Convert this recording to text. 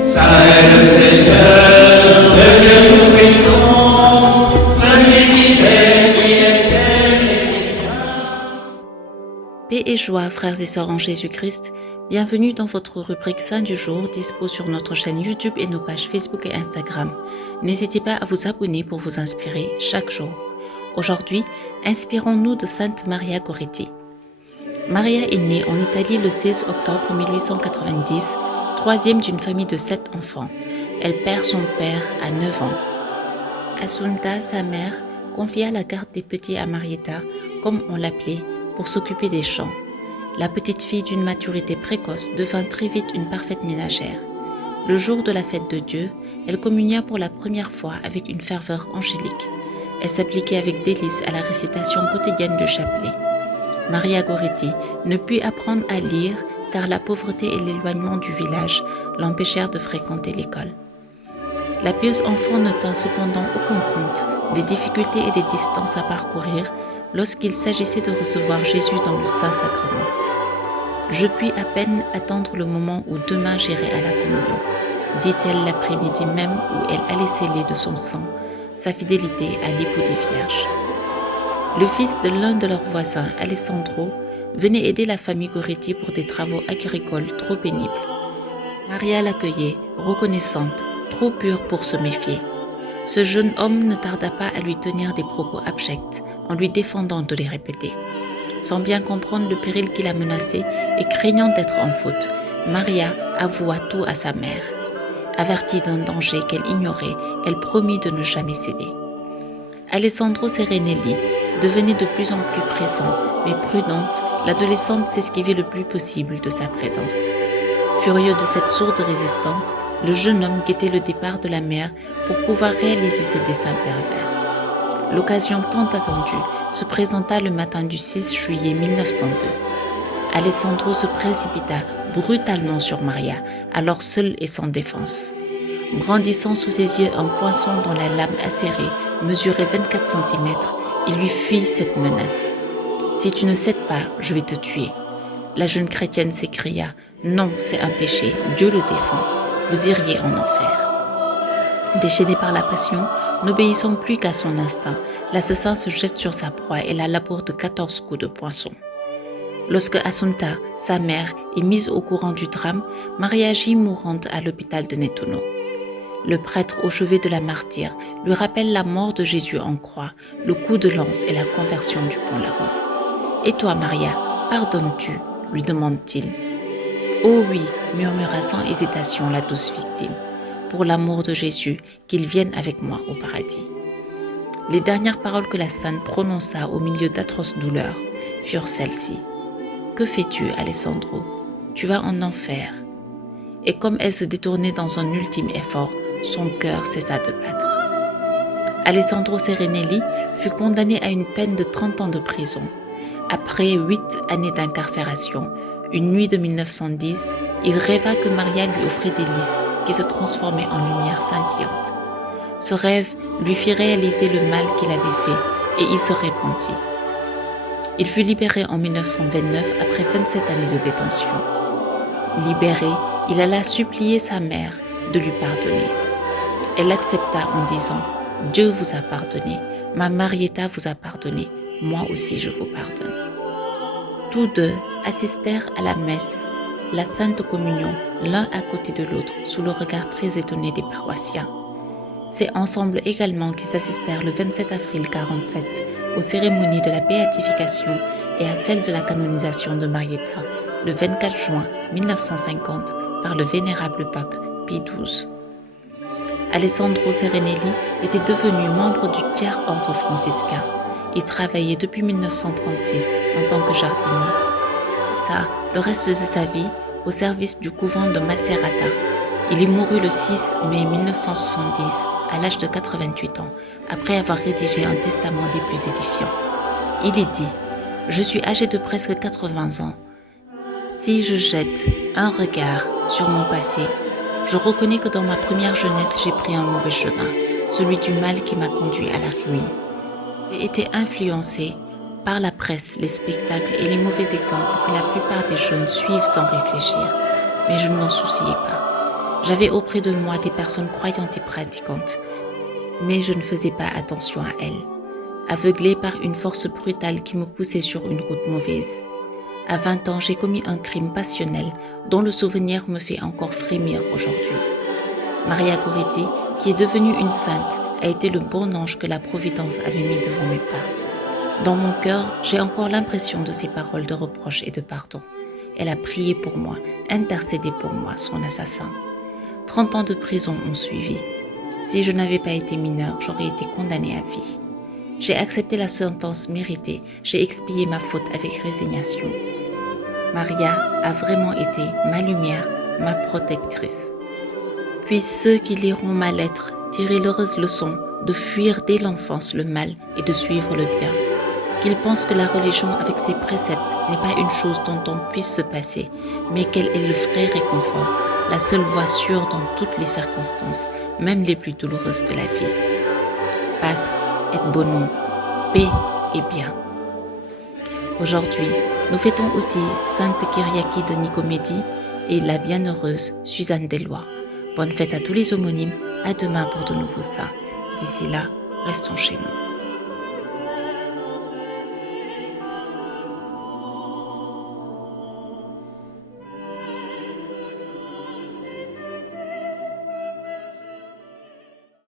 Saint le Seigneur, le Dieu Tout-Puissant, celui qui est, qui était et qui vient. Paix et joie, frères et sœurs en Jésus-Christ. Bienvenue dans votre rubrique Saint du jour, dispo sur notre chaîne YouTube et nos pages Facebook et Instagram. N'hésitez pas à vous abonner pour vous inspirer chaque jour. Aujourd'hui, inspirons-nous de Sainte Maria Goretti. Maria est née en Italie le 16 octobre 1890, troisième d'une famille de 7 enfants. Elle perd son père à 9 ans. Assunta, sa mère, confia la garde des petits à Marietta, comme on l'appelait, pour s'occuper des champs. La petite fille d'une maturité précoce devint très vite une parfaite ménagère. Le jour de la fête de Dieu, elle communia pour la première fois avec une ferveur angélique. Elle s'appliquait avec délice à la récitation quotidienne du chapelet. Maria Goretti ne put apprendre à lire car la pauvreté et l'éloignement du village l'empêchèrent de fréquenter l'école. La pieuse enfant ne tint cependant aucun compte des difficultés et des distances à parcourir lorsqu'il s'agissait de recevoir Jésus dans le Saint-Sacrement. Je puis à peine attendre le moment où demain j'irai à la communion, dit-elle l'après-midi même où elle allait sceller de son sang sa fidélité à l'époux des Vierges. Le fils de l'un de leurs voisins, Alessandro, venait aider la famille Goretti pour des travaux agricoles trop pénibles. Maria l'accueillait, reconnaissante, trop pure pour se méfier. Ce jeune homme ne tarda pas à lui tenir des propos abjects, en lui défendant de les répéter. Sans bien comprendre le péril qui la menaçait et craignant d'être en faute, Maria avoua tout à sa mère. Avertie d'un danger qu'elle ignorait, elle promit de ne jamais céder. Alessandro Serenelli devenait de plus en plus pressant, mais prudente, l'adolescente s'esquivait le plus possible de sa présence. Furieux de cette sourde résistance, le jeune homme guettait le départ de la mère pour pouvoir réaliser ses desseins pervers. L'occasion tant attendue se présenta le matin du 6 juillet 1902. Alessandro se précipita brutalement sur Maria, alors seule et sans défense. Brandissant sous ses yeux un poinçon dont la lame acérée mesurait 24 cm, il lui fit cette menace. « Si tu ne cèdes pas, je vais te tuer. » La jeune chrétienne s'écria « Non, c'est un péché, Dieu le défend, vous iriez en enfer. » Déchaîné par la passion, n'obéissant plus qu'à son instinct, l'assassin se jette sur sa proie et la laboure de 14 coups de poinçon. Lorsque Assunta, sa mère, est mise au courant du drame, Maria gît mourante à l'hôpital de Nettuno. Le prêtre au chevet de la martyre lui rappelle la mort de Jésus en croix, le coup de lance et la conversion du Pont-Larron. « Et toi, Maria, pardonnes-tu » lui demande-t-il. « Oh oui » murmura sans hésitation la douce victime. « Pour l'amour de Jésus, qu'il vienne avec moi au paradis. » Les dernières paroles que la sainte prononça au milieu d'atroces douleurs furent celles-ci. « Que fais-tu, Alessandro? Tu vas en enfer. » Et comme elle se détournait dans un ultime effort, son cœur cessa de battre. Alessandro Serenelli fut condamné à une peine de 30 ans de prison. Après 8 années d'incarcération, une nuit de 1910, il rêva que Maria lui offrait des lys qui se transformaient en lumière scintillante. Ce rêve lui fit réaliser le mal qu'il avait fait et il se repentit. Il fut libéré en 1929 après 27 années de détention. Libéré, il alla supplier sa mère de lui pardonner. Elle accepta en disant « Dieu vous a pardonné, ma Marietta vous a pardonné, moi aussi je vous pardonne. » Tous deux assistèrent à la messe, la Sainte Communion, l'un à côté de l'autre, sous le regard très étonné des paroissiens. C'est ensemble également qu'ils assistèrent le 27 avril 1947 aux cérémonies de la béatification et à celle de la canonisation de Marietta le 24 juin 1950 par le vénérable pape Pie XII. Alessandro Serenelli était devenu membre du tiers-ordre franciscain. Il travaillait depuis 1936 en tant que jardinier. Le reste de sa vie au service du couvent de Macerata. Il est mouru le 6 mai 1970 à l'âge de 88 ans, après avoir rédigé un testament des plus édifiants. Il est dit « Je suis âgé de presque 80 ans. Si je jette un regard sur mon passé, je reconnais que dans ma première jeunesse, j'ai pris un mauvais chemin, celui du mal qui m'a conduit à la ruine. J'ai été influencé par la presse, les spectacles et les mauvais exemples que la plupart des jeunes suivent sans réfléchir. mais je ne m'en souciais pas. J'avais auprès de moi des personnes croyantes et pratiquantes, mais je ne faisais pas attention à elles, aveuglée par une force brutale qui me poussait sur une route mauvaise. À 20 ans, j'ai commis un crime passionnel dont le souvenir me fait encore frémir aujourd'hui. Maria Goretti, qui est devenue une sainte, a été le bon ange que la Providence avait mis devant mes pas. Dans mon cœur, j'ai encore l'impression de ses paroles de reproche et de pardon. Elle a prié pour moi, intercédé pour moi, son assassin. 30 ans de prison ont suivi. Si je n'avais pas été mineure, j'aurais été condamnée à vie. J'ai accepté la sentence méritée, j'ai expié ma faute avec résignation. Maria a vraiment été ma lumière, ma protectrice. Puissent ceux qui liront ma lettre tirer l'heureuse leçon de fuir dès l'enfance le mal et de suivre le bien. Qu'ils pensent que la religion avec ses préceptes n'est pas une chose dont on puisse se passer, mais qu'elle est le vrai réconfort, la seule voie sûre dans toutes les circonstances, même les plus douloureuses de la vie. Pace et bonheur, paix et bien. Aujourd'hui, nous fêtons aussi Sainte Kyriaki de Nicomédie et la bienheureuse Suzanne Deslois. Bonne fête à tous les homonymes, à demain pour de nouveaux saints. D'ici là, restons chez nous.